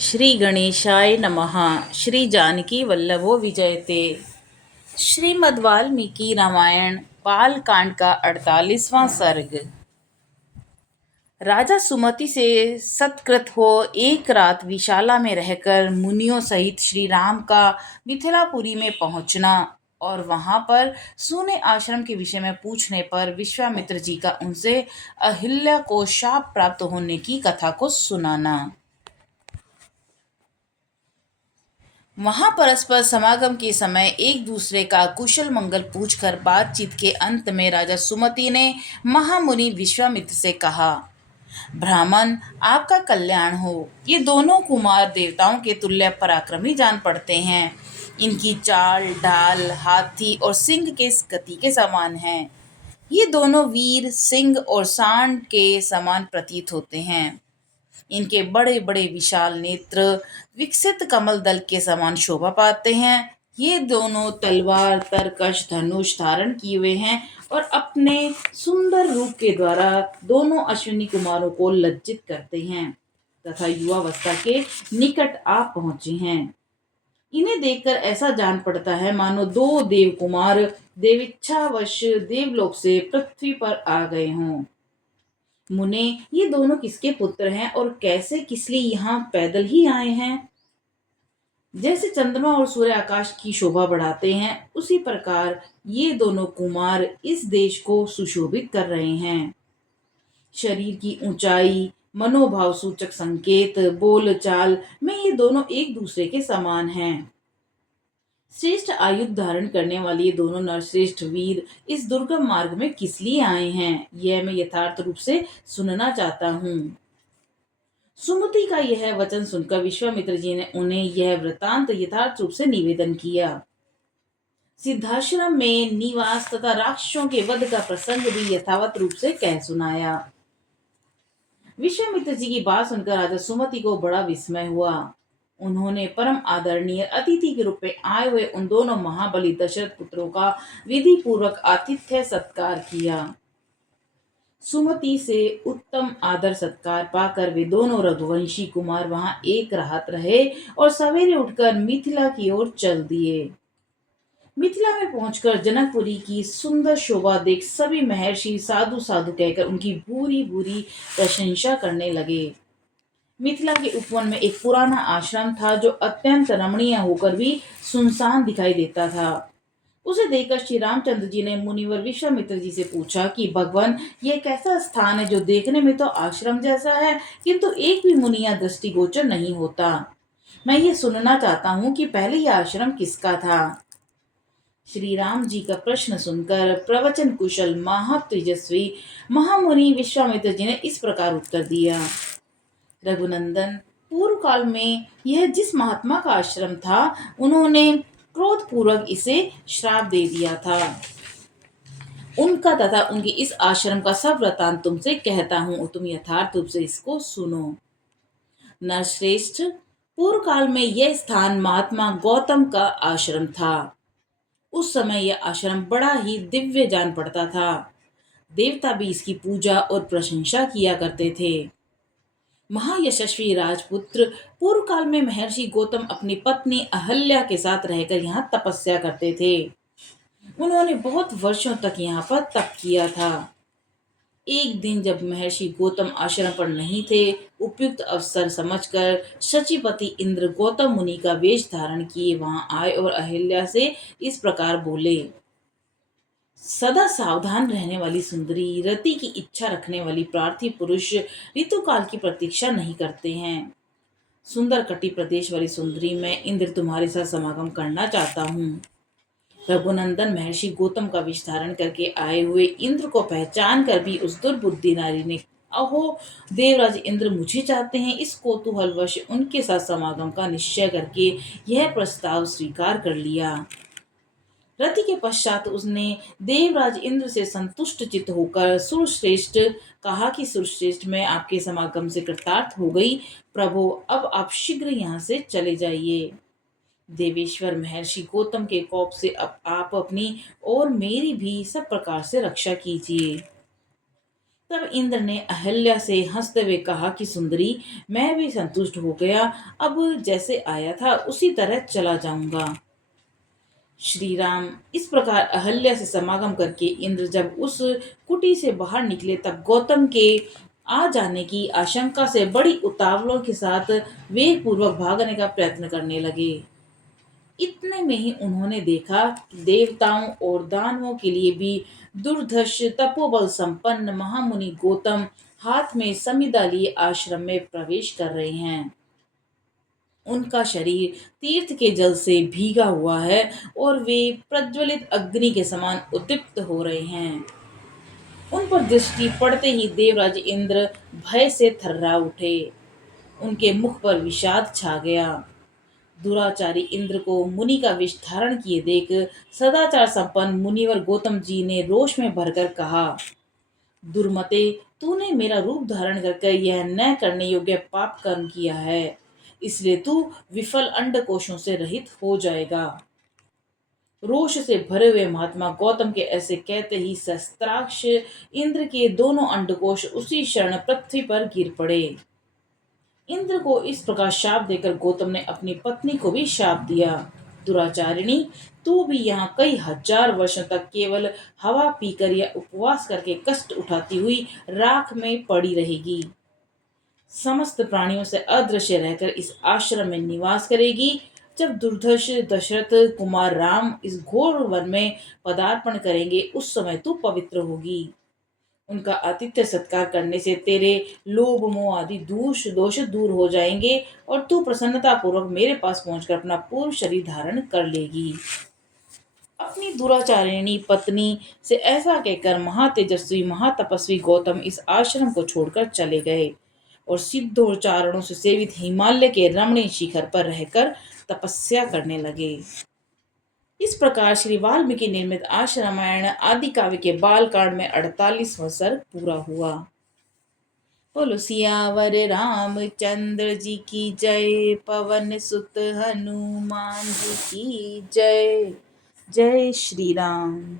श्री गणेशाय नमः। श्री जानकी वल्लभो विजयते। श्रीमद् वाल्मीकि रामायण बाल कांड का 48वां सर्ग। राजा सुमति से सत्कृत हो एक रात विशाला में रहकर मुनियों सहित श्री राम का मिथिलापुरी में पहुंचना और वहां पर सूने आश्रम के विषय में पूछने पर विश्वामित्र जी का उनसे अहिल्या को शाप प्राप्त होने की कथा को सुनाना। वहां परस्पर समागम के समय एक दूसरे का कुशल मंगल पूछकर बातचीत के अंत में राजा सुमति ने महामुनि विश्वामित्र से कहा, ब्राह्मण, आपका कल्याण हो। ये दोनों कुमार देवताओं के तुल्य पराक्रमी जान पड़ते हैं। इनकी चाल ढाल हाथी और सिंह के गति के समान है। ये दोनों वीर सिंह और सांड के समान प्रतीत होते हैं। इनके बड़े बड़े विशाल नेत्र विकसित कमल दल के समान शोभा पाते हैं। ये दोनों तलवार तरकश धनुष धारण किए हुए हैं और अपने सुंदर रूप के द्वारा दोनों अश्विनी कुमारों को लज्जित करते हैं तथा युवावस्था के निकट आ पहुंचे हैं। इन्हें देखकर ऐसा जान पड़ता है मानो दो देव कुमार देविच्छावश देवलोक से पृथ्वी पर आ गए हों। मुने, ये दोनों किसके पुत्र हैं और कैसे किस लिए यहाँ पैदल ही आए हैं? जैसे चंद्रमा और सूर्य आकाश की शोभा बढ़ाते हैं, उसी प्रकार ये दोनों कुमार इस देश को सुशोभित कर रहे हैं। शरीर की ऊंचाई, मनोभाव सूचक संकेत, बोल चाल में ये दोनों एक दूसरे के समान हैं। श्रेष्ठ आयुध धारण करने वाले ये दोनों नरश्रेष्ठ वीर इस दुर्गम मार्ग में किस लिए आए हैं, यह मैं यथार्थ रूप से सुनना चाहता हूँ। सुमति का यह वचन सुनकर विश्वामित्र जी ने उन्हें यह वृतांत यथार्थ रूप से निवेदन किया। सिद्धाश्रम में निवास तथा राक्षसों के वध का प्रसंग भी यथावत रूप से कह सुनाया। विश्वामित्र जी की बात सुनकर राजा सुमति को बड़ा विस्मय हुआ। उन्होंने परम आदरणीय अतिथि के रूप में आए हुए उन दोनों महाबली दशरथ पुत्रों का विधि पूर्वक आतिथ्य सत्कार किया। सुमति से उत्तम आदर सत्कार पाकर वे दोनों रघुवंशी कुमार वहां एक राहत रहे और सवेरे उठकर मिथिला की ओर चल दिए। मिथिला में पहुंचकर जनकपुरी की सुंदर शोभा देख सभी महर्षि साधु साधु कहकर उनकी भूरी भूरी प्रशंसा करने लगे। मिथिला के उपवन में एक पुराना आश्रम था जो अत्यंत रमणीय होकर भी सुनसान दिखाई देता था। उसे देखकर श्री रामचंद्र जी ने मुनिवर विश्वामित्र जी से पूछा कि भगवान, ये कैसा स्थान है जो देखने में तो आश्रम जैसा है किंतु एक भी मुनि या दृष्टिगोचर नहीं होता। मैं ये सुनना चाहता हूँ कि पहले यह आश्रम किसका था। श्री राम जी का प्रश्न सुनकर प्रवचन कुशल महातेजस्वी महामुनि विश्वामित्र जी ने इस प्रकार उत्तर दिया। रघुनंदन, पूर्व काल में यह जिस महात्मा का आश्रम था, उन्होंने क्रोध पूर्वक इसे श्राप दे दिया था। उनका तथा उनके इस आश्रम का सब वृतांत तुमसे कहता हूँ, तुम यथार्थ रूप से इसको सुनो। नरश्रेष्ठ, पूर्व काल में यह स्थान महात्मा गौतम का आश्रम था। उस समय यह आश्रम बड़ा ही दिव्य जान पड़ता था। देवता भी इसकी पूजा और प्रशंसा किया करते थे। महायशस्वी राजपुत्र पूर्व काल में महर्षि गौतम अपनी पत्नी अहल्या के साथ रहकर यहाँ तपस्या करते थे। उन्होंने बहुत वर्षों तक यहाँ पर तप किया था। एक दिन जब महर्षि गौतम आश्रम पर नहीं थे, उपयुक्त अवसर समझकर शचीपति इंद्र गौतम मुनि का वेश धारण किए वहां आए और अहिल्या से इस प्रकार बोले। सदा सावधान रहने वाली सुंदरी, रति की इच्छा रखने वाली प्रार्थी पुरुष ऋतुकाल की प्रतीक्षा नहीं करते हैं। सुंदर कटी प्रदेश वाली सुंदरी, मैं इंद्र तुम्हारे साथ समागम करना चाहता हूँ। रघुनंदन, महर्षि गौतम का वेश धारण करके आए हुए इंद्र को पहचान कर भी उस दुर्बुद्धि नारी ने, अहो देवराज इंद्र मुझे चाहते हैं, इस कौतूहलवश उनके साथ समागम का निश्चय करके यह प्रस्ताव स्वीकार कर लिया। रति के पश्चात उसने देवराज इंद्र से संतुष्ट चित्त होकर सुरश्रेष्ठ कहा कि सुरश्रेष्ठ, मैं आपके समागम से कृतार्थ हो गई। प्रभु, अब आप शीघ्र यहाँ से चले जाइए। देवेश्वर महर्षि गौतम के कोप से अब आप अपनी और मेरी भी सब प्रकार से रक्षा कीजिए। तब इंद्र ने अहल्या से हंसते हुए कहा कि सुंदरी, मैं भी संतुष्ट हो गया। अब जैसे आया था उसी तरह चला जाऊंगा। श्री राम इस प्रकार अहल्या से समागम करके इंद्र जब उस कुटी से बाहर निकले, तब गौतम के आ जाने की आशंका से बड़ी उतावलों के साथ वेग पूर्वक भागने का प्रयत्न करने लगे। इतने में ही उन्होंने देखा कि देवताओं और दानवों के लिए भी दुर्धर्ष तपोबल संपन्न महामुनि गौतम हाथ में समिधा लिए आश्रम में प्रवेश कर रहे हैं। उनका शरीर तीर्थ के जल से भीगा हुआ है और वे प्रज्वलित अग्नि के समान उद्दीप्त हो रहे हैं। उन पर दृष्टि पड़ते ही देवराज इंद्र भय से थर्रा उठे। उनके मुख पर विषाद छा गया। दुराचारी इंद्र को मुनि का वेश धारण किए देख सदाचार संपन्न मुनिवर गौतम जी ने रोष में भरकर कहा, दुर्मते, तूने मेरा रूप धारण करके यह न करने योग्य पाप कर्म किया है, इसलिए तू विफल अंडकोशों से रहित हो जाएगा। रोष से भरे हुए महात्मा गौतम के ऐसे कहते ही सहस्त्राक्ष इंद्र के दोनों अंडकोश उसी क्षण पृथ्वी पर गिर पड़े। इंद्र को इस प्रकार शाप देकर गौतम ने अपनी पत्नी को भी शाप दिया, दुराचारिणी, तू भी यहाँ कई हजार वर्षों तक केवल हवा पीकर या उपवास करके कष्ट उठाती हुई राख में पड़ी रहेगी। समस्त प्राणियों से अदृश्य रहकर इस आश्रम में निवास करेगी। जब दुर्धर्ष दशरथ कुमार राम इस घोर वन में पदार्पण करेंगे, उस समय तू पवित्र होगी। उनका आतिथ्य सत्कार करने से तेरे लोभ मोह आदि दोष दोष दूर हो जाएंगे और तू प्रसन्नता पूर्वक मेरे पास पहुंचकर अपना पूर्व शरीर धारण कर लेगी। अपनी दुराचारिणी पत्नी से ऐसा कहकर महातेजस्वी महातपस्वी गौतम इस आश्रम को छोड़कर चले गए और सिद्धोच्चारणों से सेवित हिमालय के रमणीय शिखर पर रहकर तपस्या करने लगे। इस प्रकार श्री वाल्मीकि निर्मित आर्ष रामायण आदि काव्य के बाल कांड में 48वां सर्ग पूरा हुआ। बोलो सियावर रामचंद्र जी की जय, पवन सुत हनुमान जी की जय। जय श्री राम।